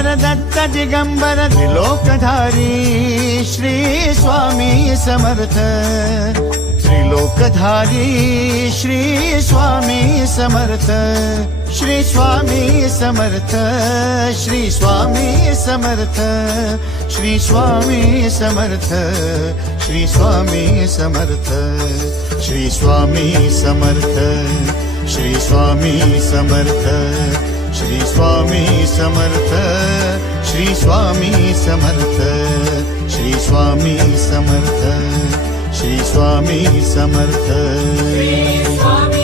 Avtar Datta Digambar त्रिलोकधारी Shri Swami Samarth त्रिलोकधारी Shri Swami Samarth Shri Swami Samarth Shri Swami Samarth Shri Swami Samarth Shri Swami Samarth Shri Swami Samarth Shri Swami Samarth Shri Swami Samarth Shri Swami Samarth Shri Swami Samarth Shri Swami Samarth Shri Swami